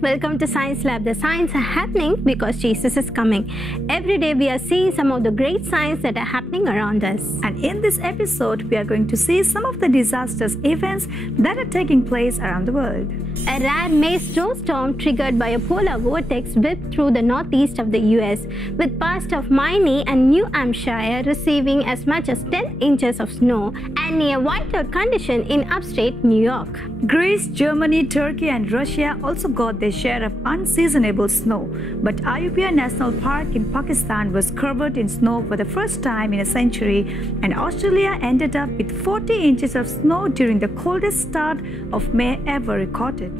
Welcome to Science Lab. The signs are happening because Jesus is coming. Every day we are seeing some of the great signs that are happening around us. And in this episode, we are going to see some of the disastrous events that are taking place around the world. A rare May snowstorm triggered by a polar vortex whipped through the northeast of the US, with parts of Maine and New Hampshire receiving as much as 10 inches of snow, and near whiteout condition in upstate New York. Greece, Germany, Turkey and Russia also got their share of unseasonable snow, but Ayutthaya National Park in Pakistan was covered in snow for the first time in a century, and Australia ended up with 40 inches of snow during the coldest start of May ever recorded.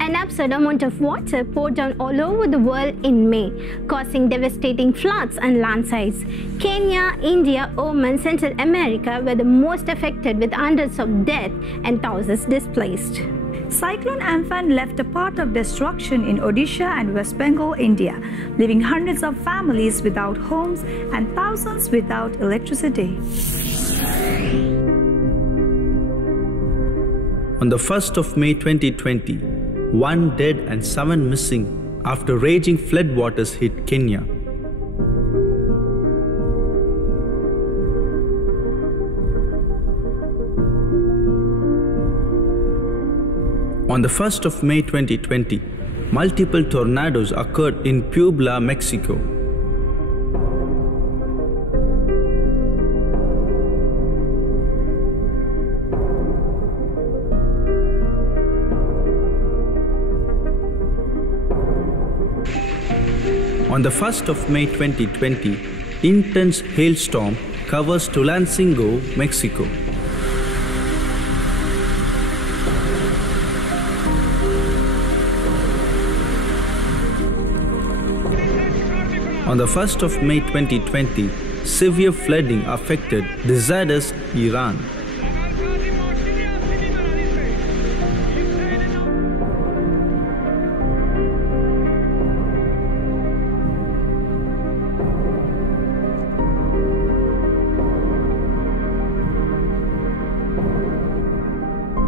An absurd amount of water poured down all over the world in May, causing devastating floods and landslides. Kenya, India, Oman, Central America were the most affected, with hundreds of deaths and thousands displaced. Cyclone Amphan left a path of destruction in Odisha and West Bengal, India, leaving hundreds of families without homes and thousands without electricity. On the 1st of May 2020, 1 dead and 7 missing after raging floodwaters hit Kenya. On the 1st of May 2020, multiple tornadoes occurred in Puebla, Mexico. On the 1st of May 2020, intense hailstorm covers Tulancingo, Mexico. On the 1st of May 2020, severe flooding affected Dizades, Iran.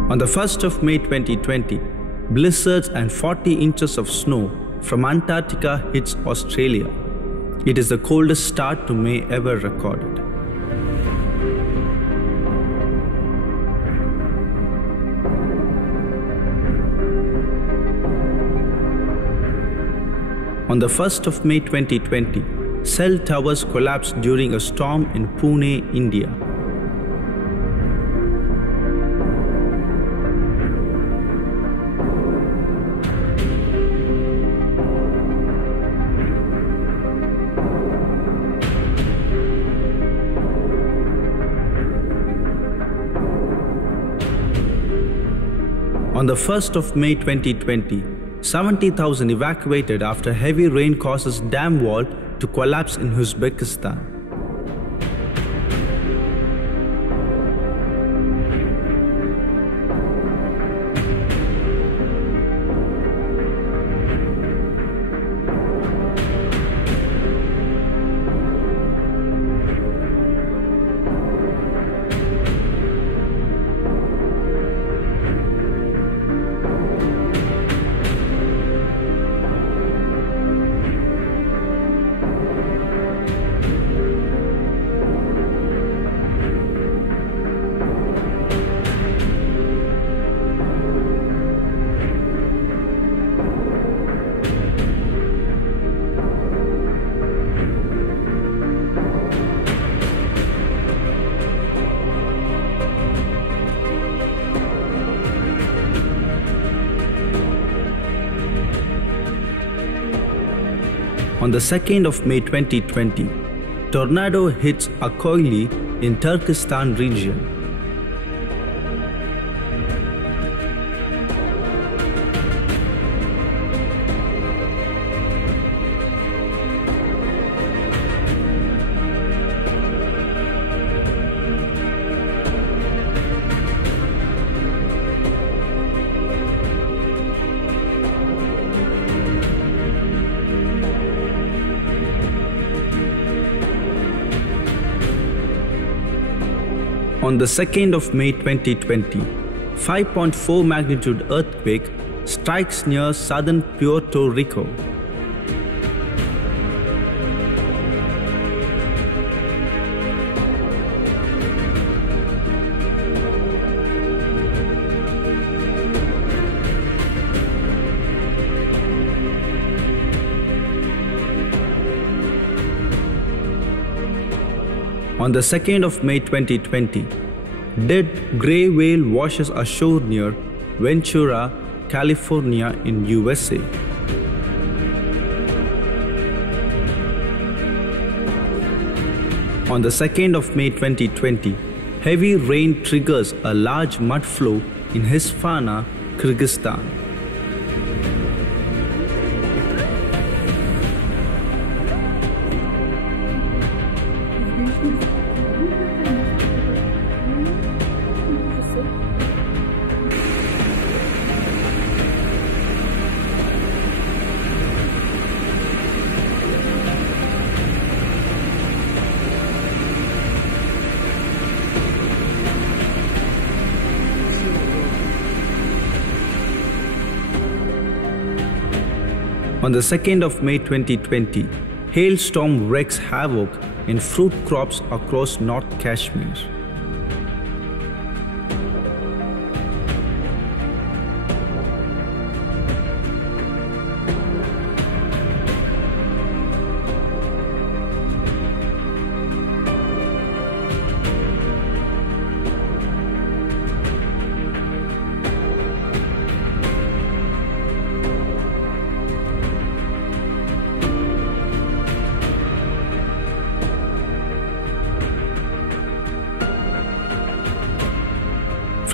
On the 1st of May 2020, blizzards and 40 inches of snow from Antarctica hits Australia. It is the coldest start to May ever recorded. On the 1st of May 2020, cell towers collapsed during a storm in Pune, India. On the 1st of May 2020, 70,000 evacuated after heavy rain causes dam wall to collapse in Uzbekistan. On the 2nd of May 2020, tornado hits Akoili in Turkestan region. On the 2nd of May 2020, 5.4 magnitude earthquake strikes near southern Puerto Rico. On the 2nd of May 2020, dead gray whale washes ashore near Ventura, California in USA. On the 2nd of May 2020, heavy rain triggers a large mud flow in Hisfana, Kyrgyzstan. On the 2nd of May 2020, hailstorm wreaks havoc in fruit crops across North Kashmir.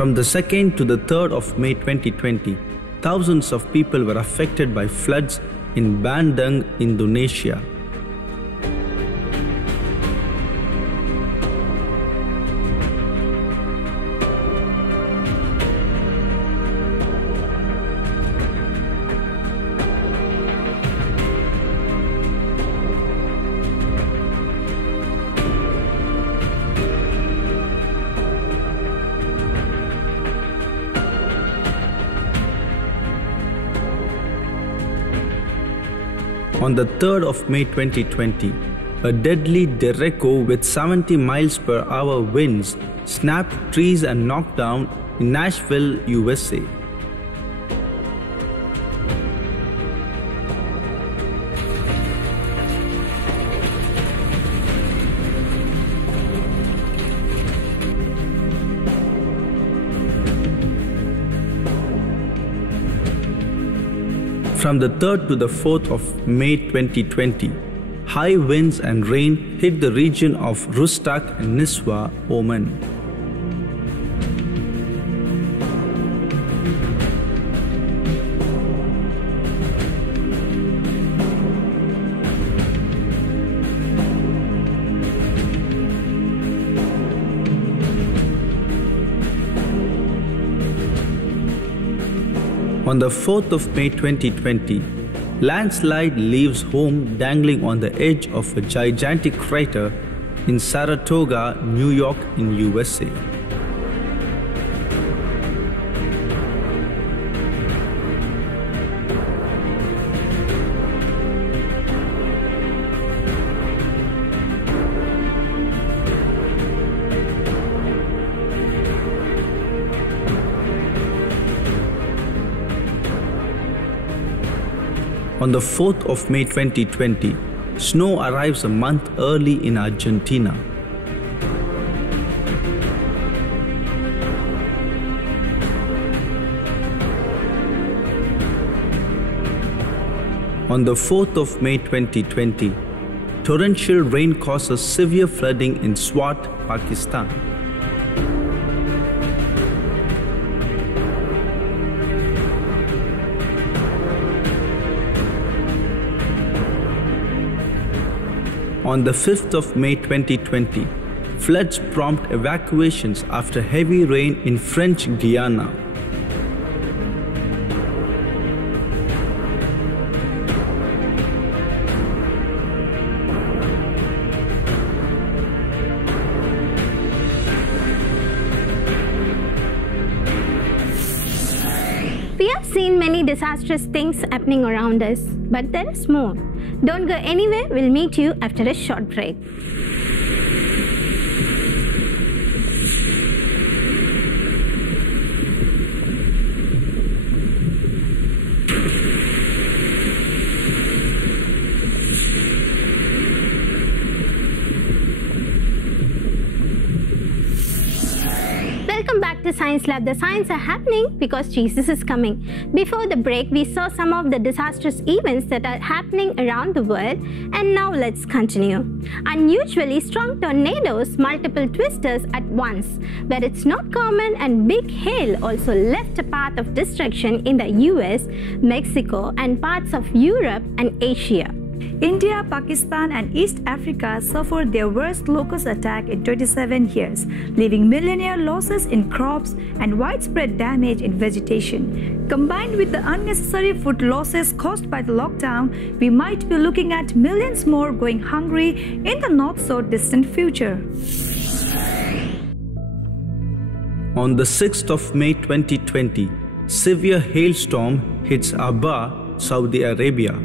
From the 2nd to the 3rd of May 2020, thousands of people were affected by floods in Bandung, Indonesia. On the 3rd of May 2020, a deadly derecho with 70 miles per hour winds snapped trees and knocked down in Nashville, USA. From the 3rd to the 4th of May 2020, high winds and rain hit the region of Rustak and Niswa, Oman. On the 4th of May 2020, landslide leaves home dangling on the edge of a gigantic crater in Saratoga, New York in USA. On the 4th of May 2020, snow arrives a month early in Argentina. On the 4th of May 2020, torrential rain causes severe flooding in Swat, Pakistan. On the 5th of May 2020, floods prompt evacuations after heavy rain in French Guiana. seen many disastrous things happening around us, but there is more. Don't go anywhere, we'll meet you after a short break. Welcome back to Science Lab. The science are happening because Jesus is coming. Before the break, we saw some of the disastrous events that are happening around the world, and now let's continue. Unusually strong tornadoes, multiple twisters at once, where it's not common, and big hail also left a path of destruction in the US, Mexico, and parts of Europe and Asia. India, Pakistan, and East Africa suffered their worst locust attack in 27 years, leaving millionaire losses in crops and widespread damage in vegetation. Combined with the unnecessary food losses caused by the lockdown, we might be looking at millions more going hungry in the not-so-distant future. On the 6th of May 2020, severe hailstorm hits Abha, Saudi Arabia.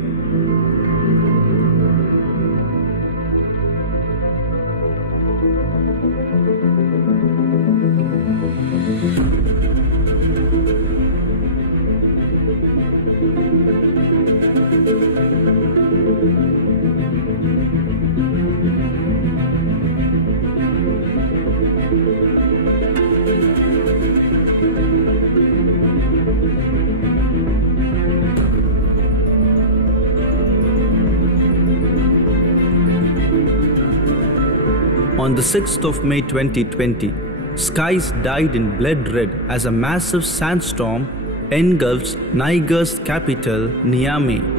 On the 6th of May 2020, skies dyed in blood red as a massive sandstorm engulfs Niger's capital, Niamey.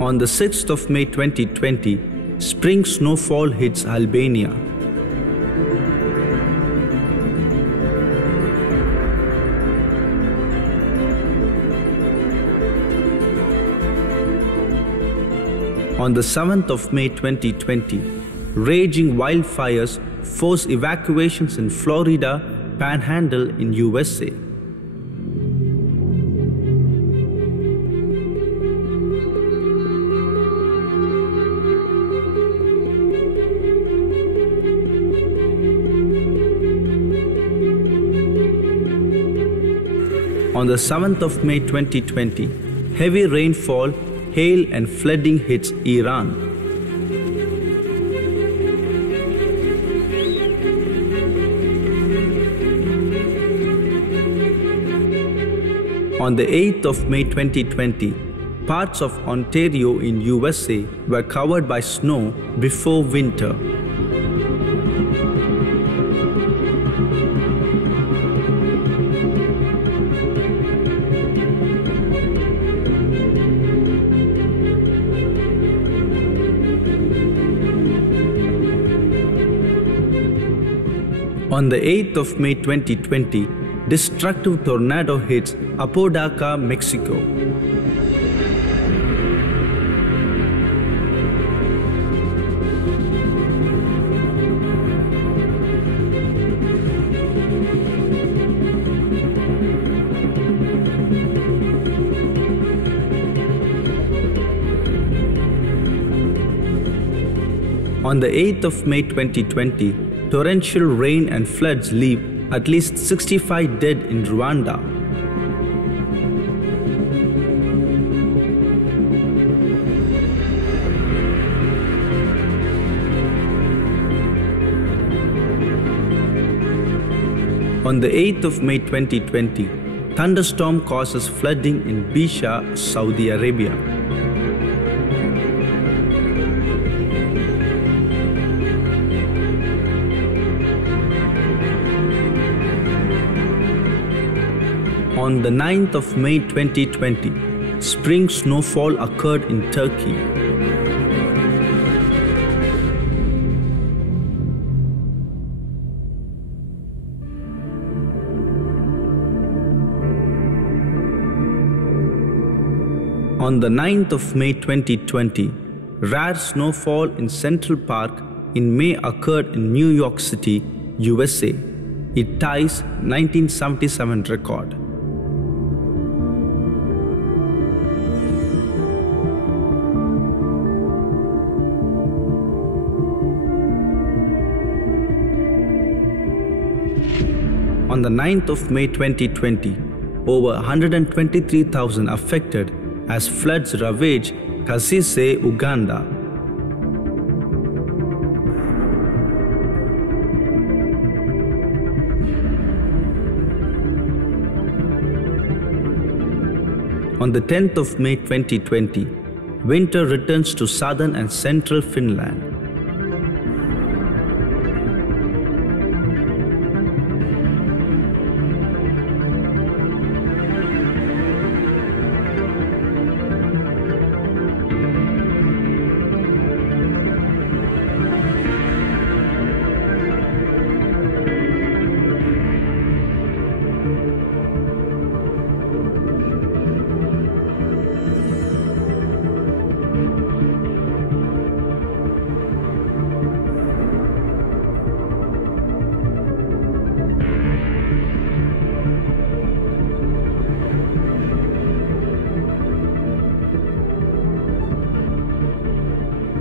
On the 6th of May 2020, spring snowfall hits Albania. On the 7th of May 2020, raging wildfires force evacuations in Florida Panhandle in USA. On the 7th of May 2020, heavy rainfall, hail and flooding hits Iran. On the 8th of May 2020, parts of Ontario in USA were covered by snow before winter. On the 8th of May 2020, destructive tornado hits Apodaca, Mexico. On the 8th of May 2020, torrential rain and floods leave at least 65 dead in Rwanda. On the 8th of May 2020, thunderstorm causes flooding in Bisha, Saudi Arabia. On the 9th of May 2020, spring snowfall occurred in Turkey. On the 9th of May 2020, rare snowfall in Central Park in May occurred in New York City, USA. It ties 1977 record. On the 9th of May 2020, over 123,000 affected as floods ravage Kasese, Uganda. On the 10th of May 2020, winter returns to southern and central Finland.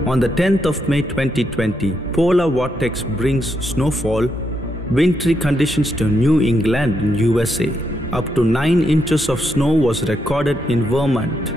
On the 10th of May 2020, polar vortex brings snowfall, wintry conditions to New England in USA. Up to 9 inches of snow was recorded in Vermont.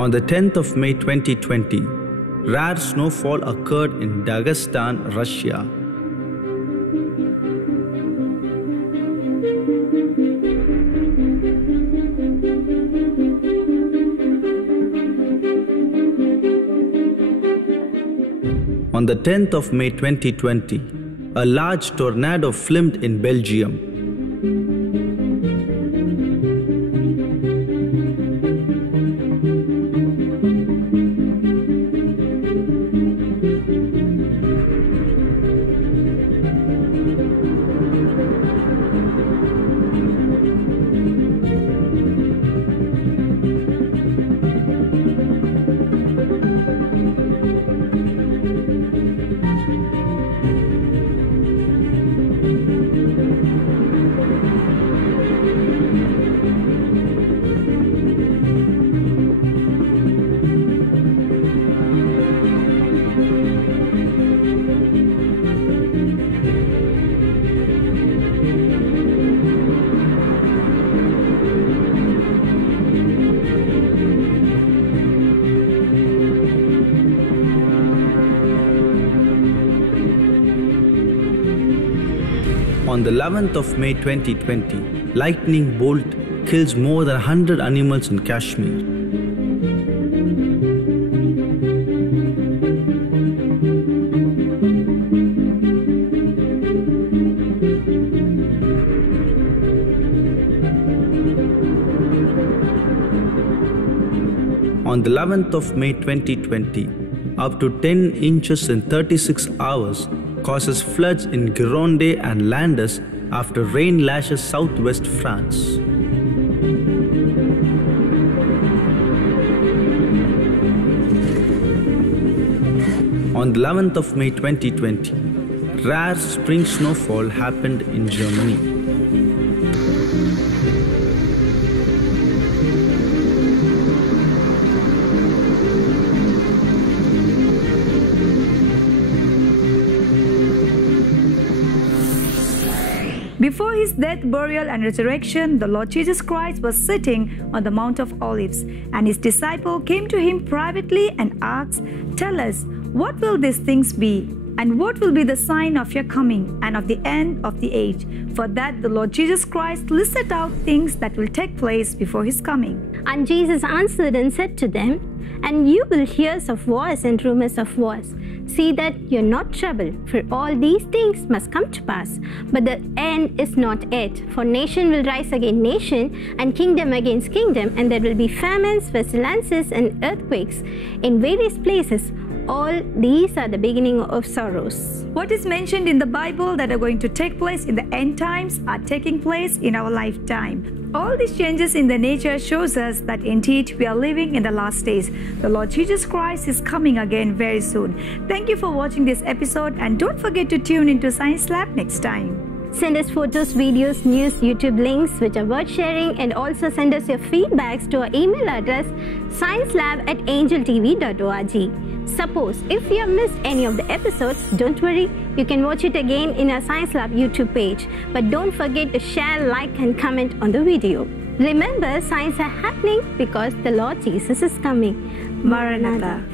On the 10th of May 2020, rare snowfall occurred in Dagestan, Russia. On the 10th of May 2020, a large tornado filmed in Belgium. On the 11th of May 2020, lightning bolt kills more than 100 animals in Kashmir. On the 11th of May 2020, up to 10 inches in 36 hours causes floods in Gironde and Landes after rain lashes southwest France. On the 11th of May 2020, rare spring snowfall happened in Germany. Before his death, burial, and resurrection, the Lord Jesus Christ was sitting on the Mount of Olives, and his disciple came to him privately and asked, "Tell us, what will these things be?" And what will be the sign of your coming and of the end of the age? For that the Lord Jesus Christ listed out things that will take place before his coming. And Jesus answered and said to them, And you will hear of wars and rumors of wars. See that you are not troubled, for all these things must come to pass. But the end is not yet. For nation will rise against nation, and kingdom against kingdom, and there will be famines, pestilences, and earthquakes in various places. All these are the beginning of sorrows. What is mentioned in the Bible that are going to take place in the end times are taking place in our lifetime. All these changes in the nature shows us that indeed we are living in the last days. The Lord Jesus Christ is coming again very soon. Thank you for watching this episode, and don't forget to tune into Science Lab next time. Send us photos, videos, news, YouTube links which are worth sharing, and also send us your feedbacks to our email address sciencelab@angeltv.org. Suppose if you have missed any of the episodes, don't worry, you can watch it again in our Science Lab YouTube page. But don't forget to share, like and comment on the video. Remember, signs are happening because the Lord Jesus is coming. Maranatha.